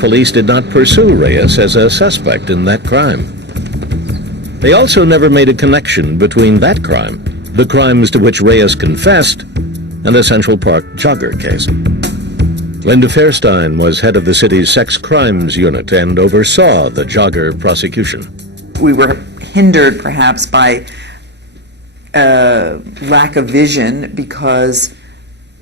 Police did not pursue Reyes as a suspect in that crime. They also never made a connection between that crime, the crimes to which Reyes confessed, and the Central Park jogger case. Linda Fairstein was head of the city's sex crimes unit and oversaw the jogger prosecution. We were hindered perhaps by lack of vision because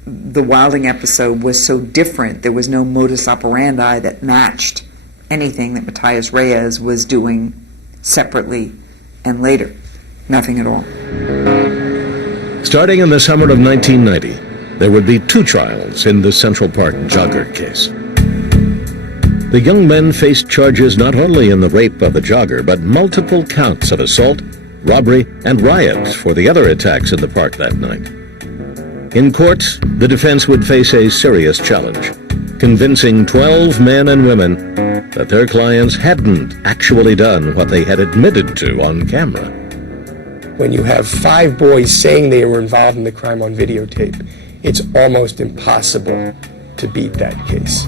the Wilding episode was so different. There was no modus operandi that matched anything that Matias Reyes was doing separately and later. Nothing at all. Starting in the summer of 1990, there would be 2 trials in the Central Park jogger case. The young men faced charges not only in the rape of the jogger, but multiple counts of assault, robbery, and riot for the other attacks in the park that night. In court, the defense would face a serious challenge, convincing 12 men and women that their clients hadn't actually done what they had admitted to on camera. When you have 5 boys saying they were involved in the crime on videotape, it's almost impossible to beat that case.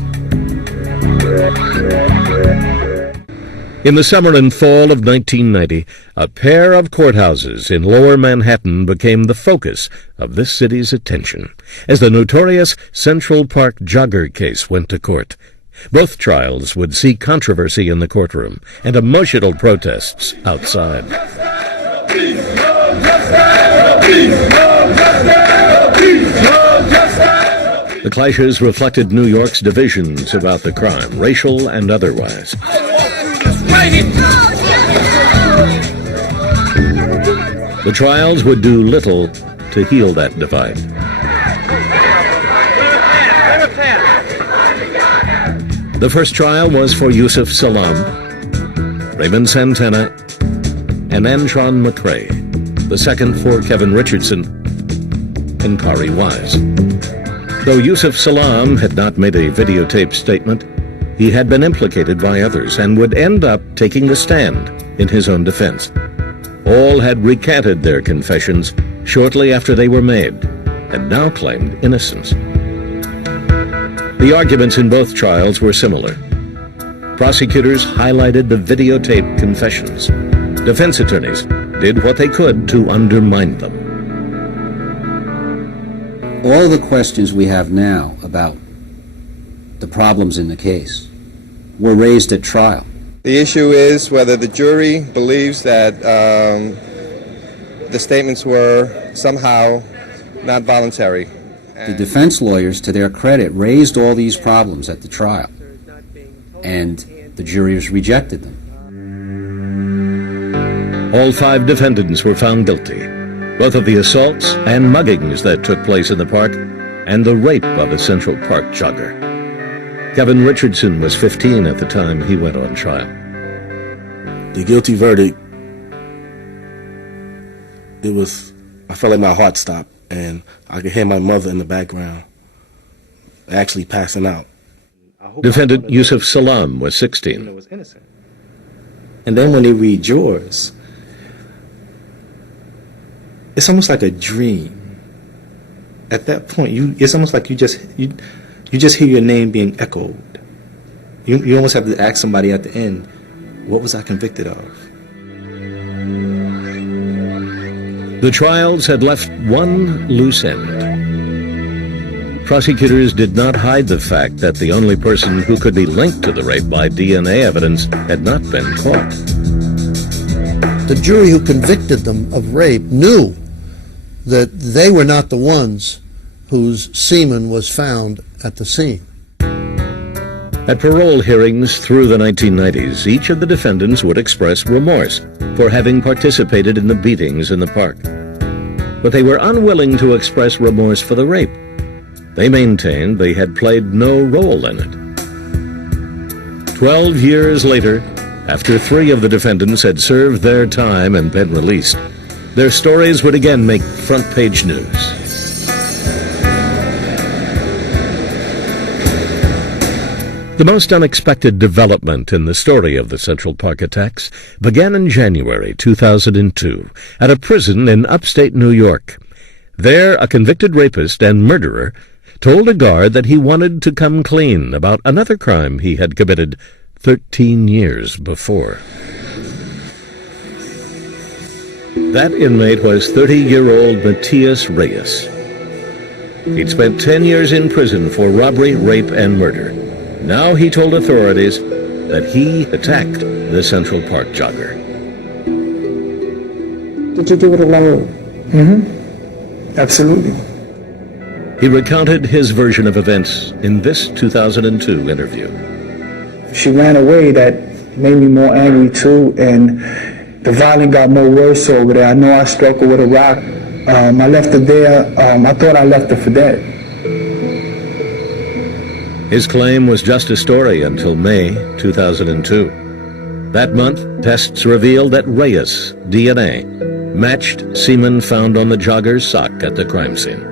In the summer and fall of 1990, a pair of courthouses in Lower Manhattan became the focus of this city's attention as the notorious Central Park jogger case went to court. Both trials would see controversy in the courtroom and emotional protests outside. The clashes reflected New York's divisions about the crime, racial and otherwise. The trials would do little to heal that divide. The first trial was for Yusuf Salam, Raymond Santana, and Antron McCrae. The second for Kevin Richardson and Kari Wise. Though Yusuf Salam had not made a videotape statement, he had been implicated by others and would end up taking the stand in his own defense. All had recanted their confessions shortly after they were made and now claimed innocence. The arguments in both trials were similar. Prosecutors highlighted the videotape confessions. Defense attorneys did what they could to undermine them. All the questions we have now about the problems in the case were raised at trial. The issue is whether the jury believes that the statements were somehow not voluntary. The defense lawyers, to their credit, raised all these problems at the trial, and the jurors rejected them. All 5 defendants were found guilty, both of the assaults and muggings that took place in the park and the rape of a Central Park jogger. Kevin Richardson was 15 at the time he went on trial. The guilty verdict, I felt like my heart stopped, and I could hear my mother in the background actually passing out. Defendant Yusuf Salam was 16. And then when they read yours, it's almost like a dream. At that point, it's almost like you just hear your name being echoed. You almost have to ask somebody at the end, what was I convicted of? The trials had left one loose end. Prosecutors did not hide the fact that the only person who could be linked to the rape by DNA evidence had not been caught. The jury who convicted them of rape knew that they were not the ones whose semen was found at the scene. At parole hearings through the 1990s, each of the defendants would express remorse for having participated in the beatings in the park. But they were unwilling to express remorse for the rape. They maintained they had played no role in it. 12 years later, after 3 of the defendants had served their time and been released, their stories would again make front-page news. The most unexpected development in the story of the Central Park attacks began in January 2002 at a prison in upstate New York. There, a convicted rapist and murderer told a guard that he wanted to come clean about another crime he had committed 13 years before. That inmate was 30-year-old Matias Reyes. He'd spent 10 years in prison for robbery, rape, and murder. Now he told authorities that he attacked the Central Park jogger. Did you do it alone? Absolutely. He recounted his version of events in this 2002 interview. She ran away. That made me more angry too, and the violence got more worse over there. I know I struck her with a rock. I left her there. I thought I left her for dead. His claim was just a story until May 2002. That month, tests revealed that Reyes' DNA matched semen found on the jogger's sock at the crime scene.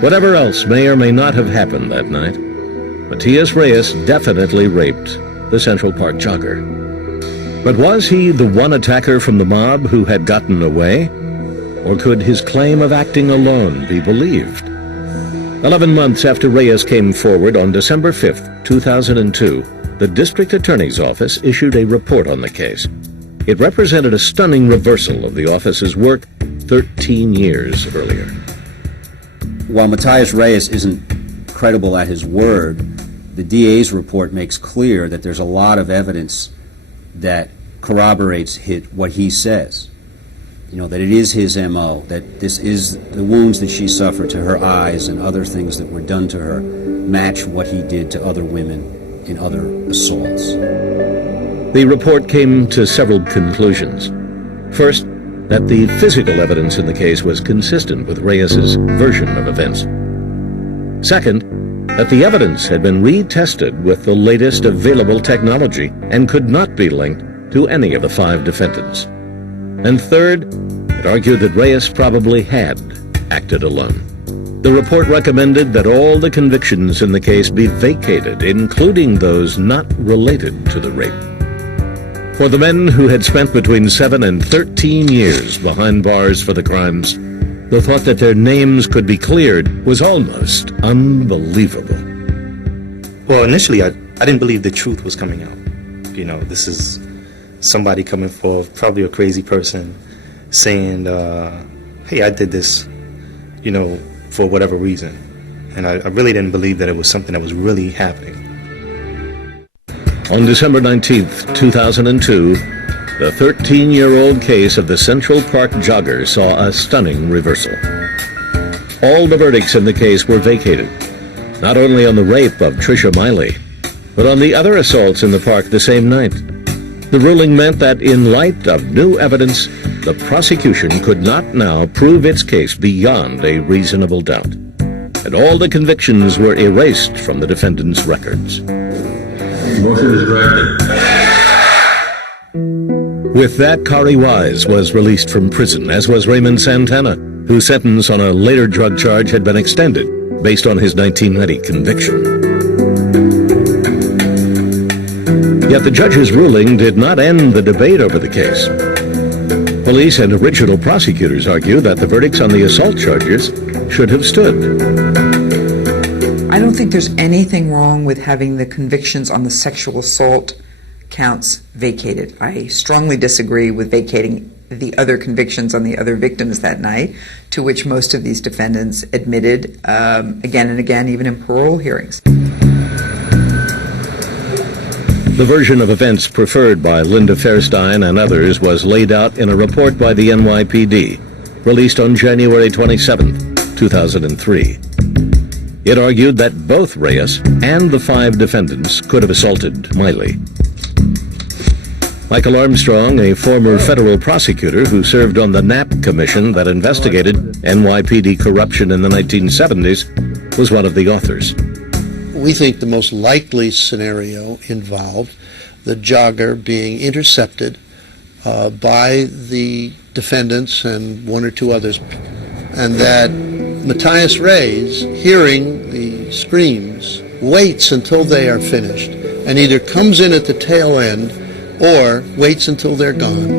Whatever else may or may not have happened that night, Matias Reyes definitely raped the Central Park jogger. But was he the one attacker from the mob who had gotten away? Or could his claim of acting alone be believed? 11 months after Reyes came forward on December 5th, 2002, the district attorney's office issued a report on the case. It represented a stunning reversal of the office's work 13 years earlier. While Matias Reyes isn't credible at his word, the DA's report makes clear that there's a lot of evidence that corroborates what he says. You know, that it is his M.O., that this is the wounds that she suffered to her eyes and other things that were done to her match what he did to other women in other assaults. The report came to several conclusions. First, that the physical evidence in the case was consistent with Reyes's version of events. Second, that the evidence had been retested with the latest available technology and could not be linked to any of the 5 defendants. And third, it argued that Reyes probably had acted alone. The report recommended that all the convictions in the case be vacated, including those not related to the rape. For the men who had spent between 7 and 13 years behind bars for the crimes, the thought that their names could be cleared was almost unbelievable. Well, initially, I didn't believe the truth was coming out. You know, this is somebody coming forth, probably a crazy person, saying, hey, I did this, you know, for whatever reason. And I really didn't believe that it was something that was really happening. On December 19th, 2002, the 13-year-old case of the Central Park jogger saw a stunning reversal. All the verdicts in the case were vacated, not only on the rape of Trisha Miley, but on the other assaults in the park the same night. The ruling meant that in light of new evidence, the prosecution could not now prove its case beyond a reasonable doubt, and all the convictions were erased from the defendants' records. Motion is granted. With that, Kari Wise was released from prison, as was Raymond Santana, whose sentence on a later drug charge had been extended based on his 1990 conviction. Yet the judge's ruling did not end the debate over the case. Police and original prosecutors argue that the verdicts on the assault charges should have stood. I don't think there's anything wrong with having the convictions on the sexual assault counts vacated. I strongly disagree with vacating the other convictions on the other victims that night, to which most of these defendants admitted again and again, even in parole hearings. The version of events preferred by Linda Fairstein and others was laid out in a report by the NYPD, released on January 27, 2003. It argued that both Reyes and the 5 defendants could have assaulted Miley. Michael Armstrong, a former federal prosecutor who served on the Knapp Commission that investigated NYPD corruption in the 1970s, was one of the authors. We think the most likely scenario involved the jogger being intercepted by the defendants and 1 or 2 others, and that Matias Reyes, hearing the screams, waits until they are finished and either comes in at the tail end or waits until they're gone.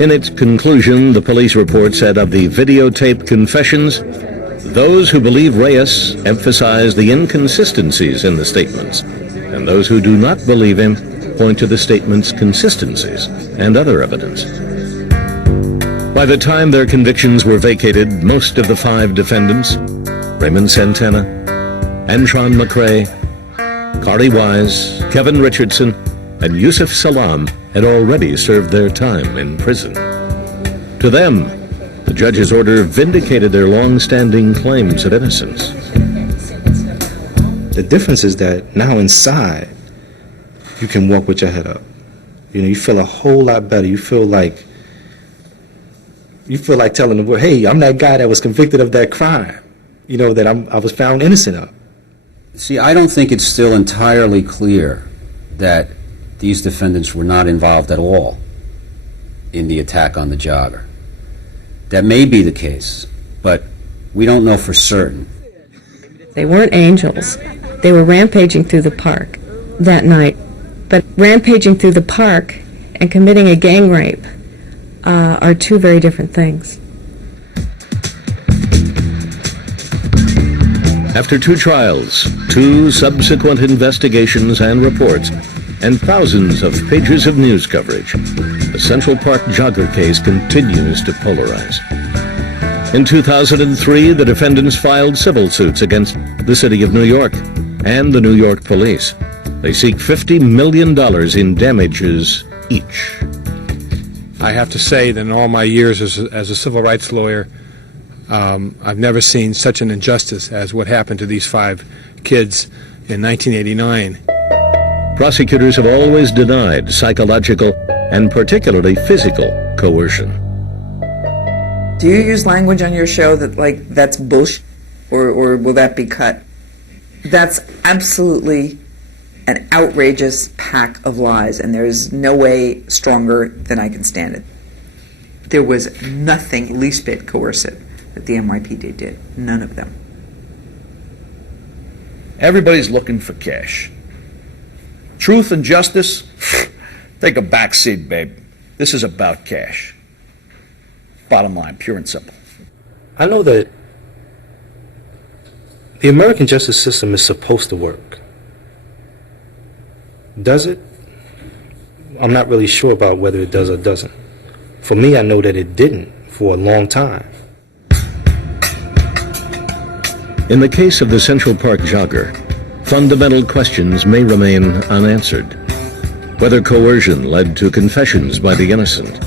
In its conclusion, the police report said of the videotaped confessions, Those who believe Reyes emphasize the inconsistencies in the statements, and those who do not believe him point to the statement's consistencies and other evidence. By the time their convictions were vacated, most of the 5 defendants, Raymond Santana, Antron McCrae, Kari Wise, Kevin Richardson, and Yusuf Salam, had already served their time in prison. To them, the judge's order vindicated their long-standing claims of innocence. The difference is that now inside, you can walk with your head up. You know, you feel a whole lot better. You feel like telling the world, hey, I'm that guy that was convicted of that crime, you know, that I was found innocent of. See, I don't think it's still entirely clear that these defendants were not involved at all in the attack on the jogger. That may be the case, but we don't know for certain. They weren't angels. They were rampaging through the park that night. But rampaging through the park and committing a gang rape are 2 very different things. After 2 trials, 2 subsequent investigations and reports, and thousands of pages of news coverage, the Central Park jogger case continues to polarize. In 2003, the defendants filed civil suits against the City of New York and the New York police. They seek $50 million in damages each. I have to say that in all my years as a civil rights lawyer, I've never seen such an injustice as what happened to these 5 kids in 1989. Prosecutors have always denied psychological and particularly physical coercion. Do you use language on your show that, like, that's bullshit, or will that be cut? That's absolutely an outrageous pack of lies, and there's no way stronger than I can stand it. There was nothing least bit coercive that the NYPD did. None of them. Everybody's looking for cash. Truth and justice, take a back seat, babe. This is about cash. Bottom line, pure and simple. I know that the American justice system is supposed to work. Does it? I'm not really sure about whether it does or doesn't. For me, I know that it didn't for a long time. In the case of the Central Park jogger, fundamental questions may remain unanswered. Whether coercion led to confessions by the innocent.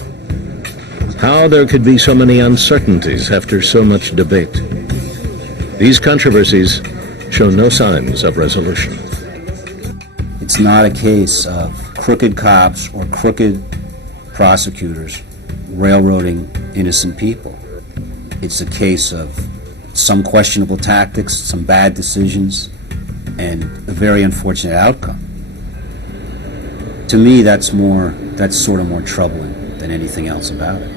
How there could be so many uncertainties after so much debate. These controversies show no signs of resolution. It's not a case of crooked cops or crooked prosecutors railroading innocent people. It's a case of some questionable tactics, some bad decisions, and a very unfortunate outcome. To me, that's sort of more troubling than anything else about it.